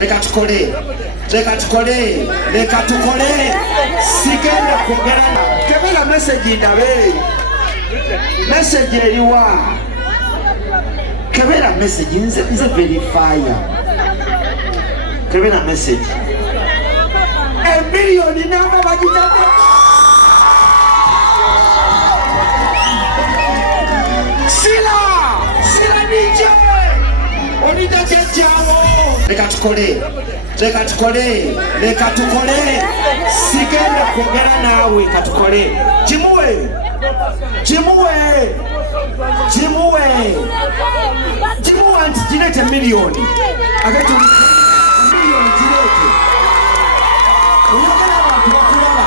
Leka tukole sigenda kugerana kebera message ndabe message eriwa kebera message nze verifier kebera message million namba bagitade sila nije onitakejawo leka tukole sigenda kuogera nawe katukole jimuwe nti girete miliyoni agati miliyoni girete oyagala abantu bakulaba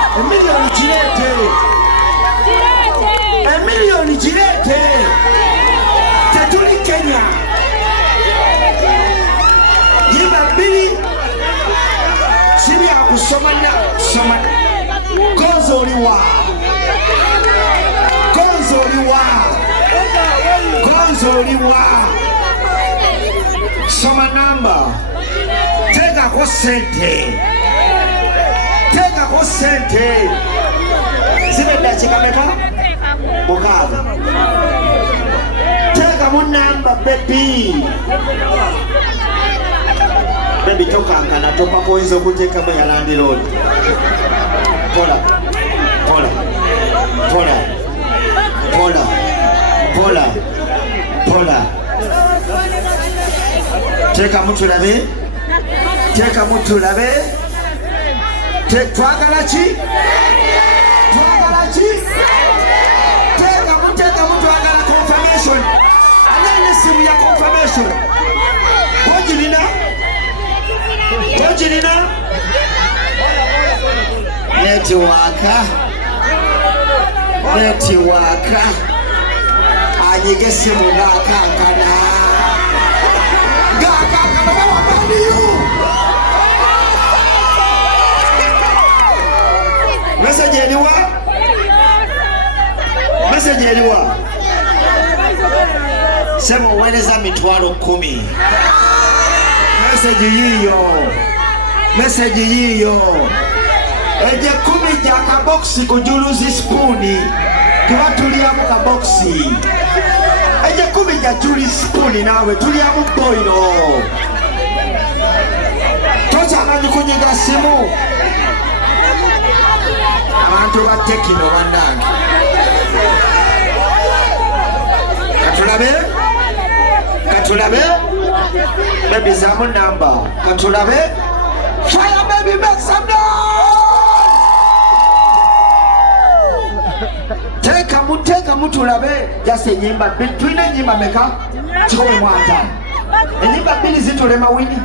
emiliyoni girete tetuli Kenya yiba bili siri akusomana gonzo oliwa soma namba tekako sente zibedda kikameka mukaaga tekamu namba bebi tokankana topakoyinza okuteekamu yalandiroodi pola teekamu tulabe twagala ki teekamu twagala confirmation anene simu ya confirmation Tojirina netiwaka anyige simu ngakankana wabaniyu message eliwa sema uweleza mitwalo 10 message yiyo eje 10 ja kaboksi kujuluzi spooni tuba tuliamu kaboksi eje 10 ja juli spooni nawe tuliamu boilo tochamanyi kunyiga simu abantu ba Tekino bannange katulabe baby zamu number katulabe fire baby make some noise teka mutulabe jase nyimba twine nyimba meka chikowe mwata enyimba bili zitulema wini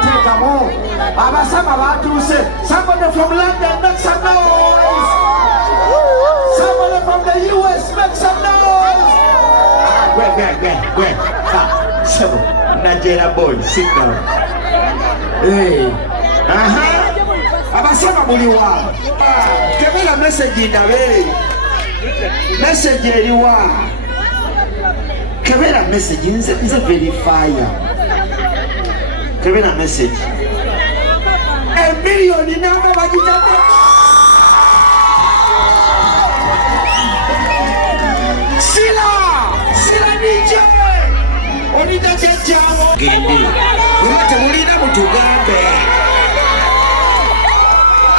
teka mu abasama batuse somebody from London make some noise, somebody from the US make some noise. Gwen. So, Nigeria boy, sit down. Hey. Abasama buliwa. Kebera message ndabe. Message eriwa. Kebera message nze verifier. Kebera message. Million namba bagitade. Sila nije onitakejawo gende wate mulina mutugambe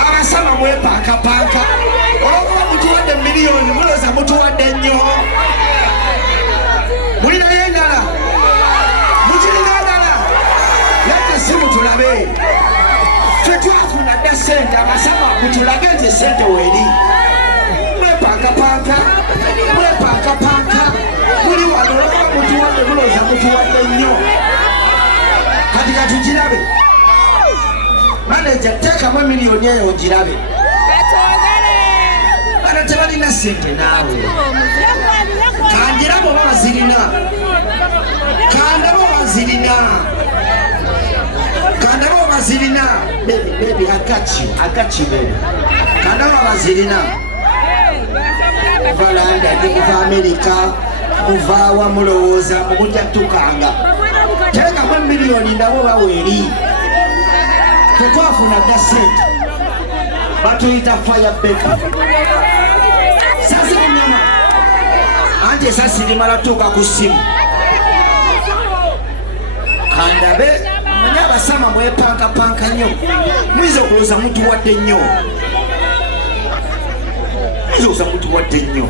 abasama mwepakapaka olwokuba mutuwadde miliyoni muloza mutuwadde nnyo mulina yendala mukirina ndala lete simu tulabe twetwafuna dda sente abasama mutulage nti sente weeri mwepakapaka muli wano olwokuba mutuwadde muloza mutuwadde nnyo kati katugirabe manaja teekamu miliyoni eyo ogirabe bana tebalina sente naawe kandirabe oba bazirina kandabe oba bazirina baby agachi baby kandabe oba bazirina kuva London kuva America muvaawa mulowooza mumujattukanga teekamu emiliyoni nabo baweeri tetwafuna dda sente batuyita fayabeka sasi enyama anti esasi limala tuuka ku ssimu kandabe manye abasama mwepankapanka nnyo muyinza okulooza mutuwadde nnyo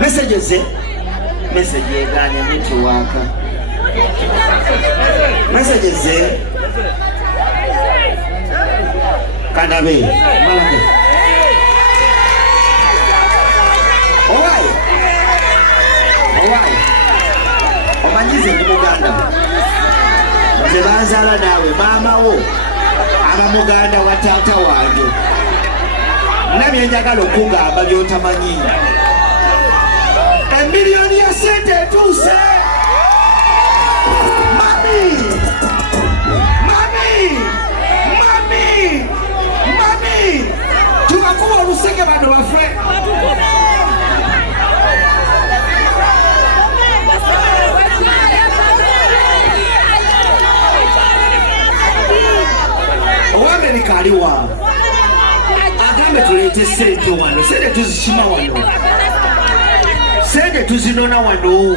messages message eganya netiwaka messages kandabe malake owaayi omanyize ndi muganda nze banzaala naawe maama wo aba muganda wa taata wange nabyenjagala okugamba byotamanyi emiliyoni ya sente etuuse mami tubakuba olusenge bano baffe owamerika aliwa agambe tuleete sente wano sente tuzikima wano sente tuzinona wano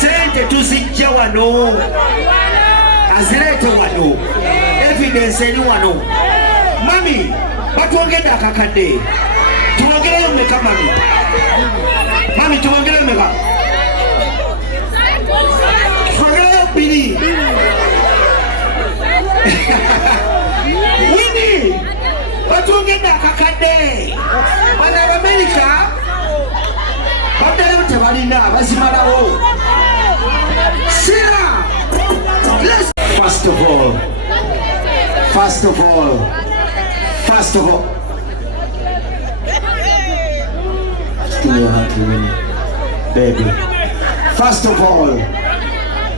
sente tuzijja wano azireete wano evidence eri wano mami batwongedde akakadde tuwongereyo meka mami tuwongereyo meka tuwongereyo bbiri wini batwongedde akakadde bano abamerika baddalayo tebalina bazimalawo sira. First of all, give me your hand to win, baby. First of all,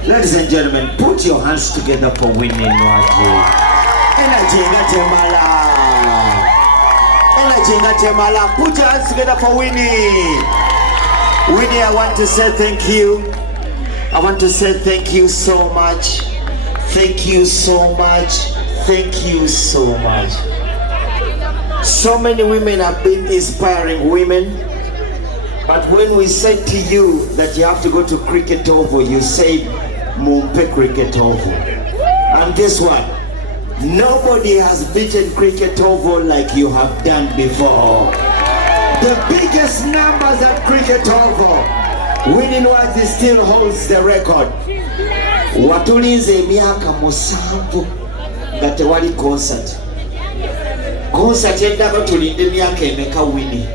ladies and gentlemen, put your hands together for winning Waji. Energy Ngatemala. Put your hands together for winning. Winnie, I want to say thank you. I want to say thank you so much. Thank you so much. Thank you so much. So many women have been inspiring women. But when we said to you that you have to go to Cricket Oval, you said, Mumpe Cricket Oval. And guess what? Nobody has beaten Cricket Oval like you have done before. The biggest numbers at Cricket Oval. Winning Waji still holds the record. Watulinze emyaka 7 nga tewali concert. Concert endaba tulinde emyaka emeka Winnie.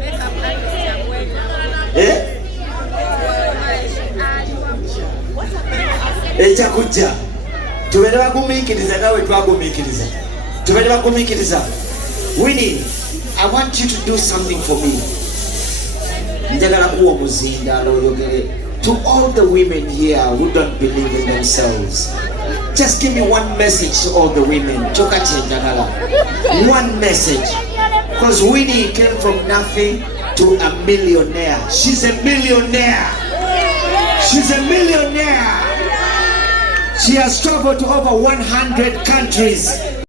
Echa kujja. Tubere bagumiikiriza nawe twagumiikiriza. Tubere bagumiikiriza. Winnie, I want you to do something for me. Njagala kuwa omuzindaalo oyogere to all the women here who don't believe in themselves. Just give me one message to all the women. Choka chenjagala. One message. Because Winnie came from nothing to a millionaire. She's a millionaire. She's a millionaire. She has traveled to over 100 countries.